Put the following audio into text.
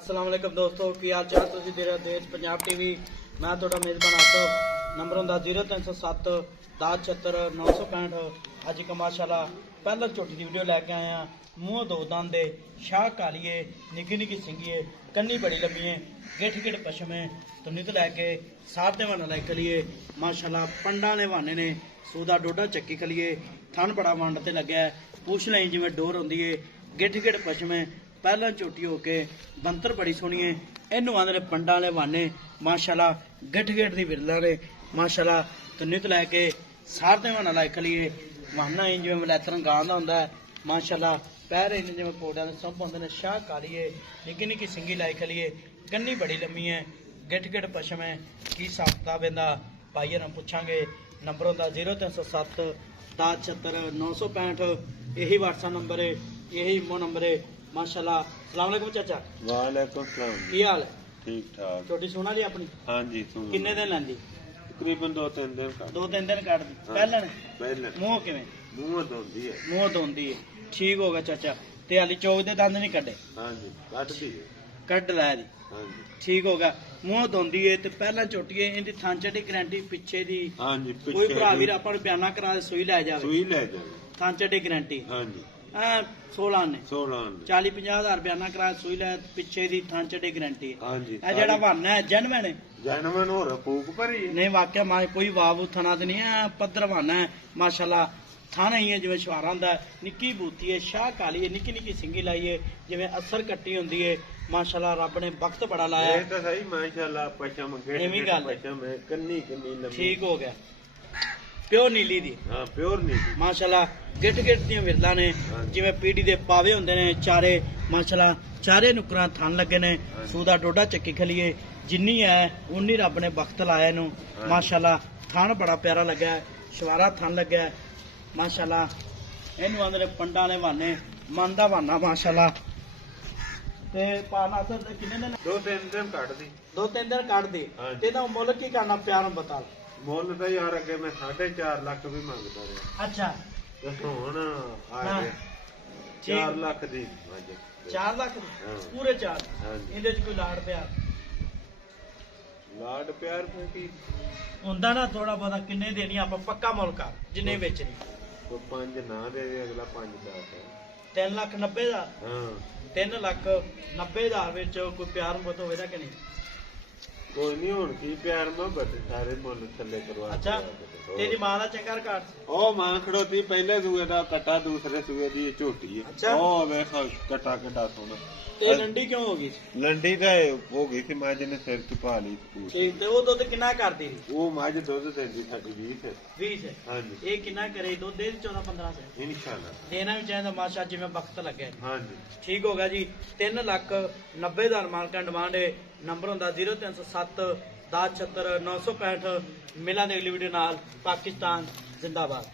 अस्सलाम वालेकुम दोस्तों की हाल चाल तुसीं देख रहे हो देश पंजाब टीवी। मैं तुहाडा मेज़बान आसफ। नंबर हुंदा 0307 1076 965। अज एक माशाल्लाह पहला झोटी की वीडियो लैके आए हैं। मूँह दो दंद शाह कालीए निक्की निक्की सिंघीए कन्नी बड़ी लम्मी है गिठ गिठ पशमे तो नित लैके सात वाना लै खलीए माशाल्लाह पंडा ने वाने ने सूदा डोडा चक्की खलीए थन बड़ा वंड ते लग्या पूछ लाई जिवें डोर होंदी है गिठ गिठ पशमे पहला झोटी होके बंतर बड़ी सोहनी है। इनू आंदे ने पंडा ने वाने माशाल्लाह गिठ गिठ दी विरला ने माशाल्लाह तो नित लैके सारदे वाना लै खलीए वाना ही जिवें वलैतरन गां दा हुंदा है माशाल्लाह पैर इन जिवें कोड़ियां दे सब होंदे ने शाह कालीए निक्की निक्की सिंगी लाई खलीए गन्नी बड़ी लम्मी है गिठ गिठ पशम है की साफ्ता बेंदा भाई हम पुछांगे। नंबर होंदा 0307 1076 965 यही व्हाट्सएप नंबर है यही इमो नंबर है माशाल्लाह। अस्सलाम वालेकुम चाचा। वालेकुम सलाम। की हाल है? ठीक ठाक। छोटी सुना ली अपनी? हाँ जी सुन। किन्ने दिन लैंदी? तकरीबन 2-3 दिन का। 2-3 दिन कट दी। पहले पहले मूंह किवें? मुंह धोंदी है। मूंह धोंदी है ठीक होगा चाचा। ते हाली चौक दे दंद नहीं कड्डे? हाँ जी कट दी है। कट लै दी हाँ जी ठीक होगा। मूंह धोंदी है ते पहला झोटी है इनदी थांचे दी गारंटी पिछे दी हाँ जी कोई भरा वीर अपन बयाना करा दे सुई लै जावे सुई ले जाए। थांचे दी गारंटी हाँ जी 16 ने 16 40-50 हज़ार बयाना करा सुई लै पिछे दी थांचे दी गारंटी हाँ जी है जेड़ा बहाना है जेनवन है जनमन हो रफूक भरी है। नहीं वाकया मां कोई वाव थना तो नहीं है पद्धर बहाना है माशाल्लाह। थाना ही है जिवें शुहारा हुंदा निक्की बूती है शाह काली है निक्की निक्की सिंगी लाई है जिवें असर कट्टी हुंदी है माशाल्लाह रब ने वक्त बड़ा लाया ये तो सही माशाल्लाह पशम गिठ एवी गिठ गल है। पशम है कन्नी कन्नी लम्बी। ठीक हो गया प्योर नीली दी हाँ प्योर नहीं माशाल्लाह गिठ गिठ दी विरला ने जिवें पीढ़ी दे पावे हुंदे ने चारे माशाल्लाह चारे नुकरां थन लगे ने सूदा डोडा चक्की खलीए जिन्नी है उन्नी रब ने वक्त लाया इनू माशाल्लाह। थन बड़ा प्यारा लग्या है शवारा थन लग्या है माशाल्लाह। इनू आंदे ने पंडा ने वाने मन दा वाना माशाल्लाह। ते पाना सर किन्ने दिन? 2-3 दिन कट दी। 2-3 दिन कट दी ते दा मुੱਲ की करना प्यार में बता। मुੱਲ ਤਾਂ यार अगे मैं 4.5 ਲੱਖ भी ਮੰਗਦਾ ਰਿਹਾ अच्छा ਤੇ ਹੁਣ ਆ हाँ। ਗਿਆ ठीक 4 ਲੱਖ ਦੀ ਅੱਜ 4 लाख हाँ। पूरे 4 हाँ जी। ਇਹਦੇ ਚ ਕੋਈ ਲਾੜ ਪਿਆਰ ਲਾਡ ਪਿਆਰ ਕੀ ਹੁੰਦਾ ਨਾ ਥੋੜਾ ਬਹੁਤਾ ਕਿੰਨੇ ਦੇਣੀ ਆਪਾਂ ਪੱਕਾ ਮੁੱਲ ਕਰ ਜਿੰਨੇ ਵੇਚਣੀ ਕੋ 5 ਨਾ ਦੇ ਦੇ ਅਗਲਾ 5 ਦਾ 3,90,000 ਹਾਂ 3,90,000 ਵਿੱਚ ਕੋਈ ਪਿਆਰ ਮੁਹੱਬਤ ਹੋਵੇਗਾ ਕਿ ਨਹੀਂ? ਕੋਈ ਨਹੀਂ ਹੁਣ ਕੀ ਪਿਆਰ ਮੁਹੱਬਤ ਸਾਰੇ ਮੁੱਲ ਥੱਲੇ ਕਰਵਾ ਅੱਛਾ ਤੇਰੀ ਮਾਂ ਦਾ ਚੰਗਾ ਰਿਕਾਰਡ ਉਹ ਮਾਂ ਖੜੋਤੀ ਪਹਿਲੇ ਸੂਏ ਦਾ ਕੱਟਾ ਦੂਸਰੇ ਸੂਏ ਦੀ ਇਹ ਝੋਟੀ ਅੱਛਾ। ਹੈ ਉਹ ਵੇਖ ਕੱਟਾ ਕਿੱਡਾ ਸੋਹਣਾ ਤੇ ਲੰਡੀ ਕਿਉਂ ਹੋ ਗਈ? ਲੰਡੀ ਦਾ ਹੋ ਗਈ ਸੀ ਮੱਝ ਨੇ ਸਿਰ ਚ ਪਾ ਲਈ ਪੂਛ। ਠੀਕ ਤੇ ਉਹ ਦੁੱਧ ਕਿੰਨਾ ਕਰਦੀ ਸੀ? ਉਹ ਮੱਝ ਦੁੱਧ ਦਿੰਦੀ ਸਾਡੀ 20 ਹੈ 20 ਹੈ ਹਾਂਜੀ ਇਹ ਕਿੰਨਾ ਕਰੇ ਦੁੱਧ ਦੇ 14-15 ਸੇ ਇਨਸ਼ਾਅੱਲਾ ਦੇਣਾ ਵੀ ਚਾਹੀਦਾ ਮਾਸ਼ਾ ਜਿਵੇਂ ਵਕਤ ਲੱਗਿਆ। ਹਾਂਜੀ ਠੀਕ ਹੋਗਾ ਜੀ 3,90,000 ਮਾਲਕਾਂ ਡਿਮਾਂਡ ਹੈ। ਨੰਬਰ ਹੁੰਦਾ 0307 1076 965। ਮਿਲਾਂਗੇ ਅਗਲੀ ਵੀਡੀਓ ਨਾਲ। ਪਾਕਿਸਤਾਨ ਜ਼ਿੰਦਾਬਾਦ।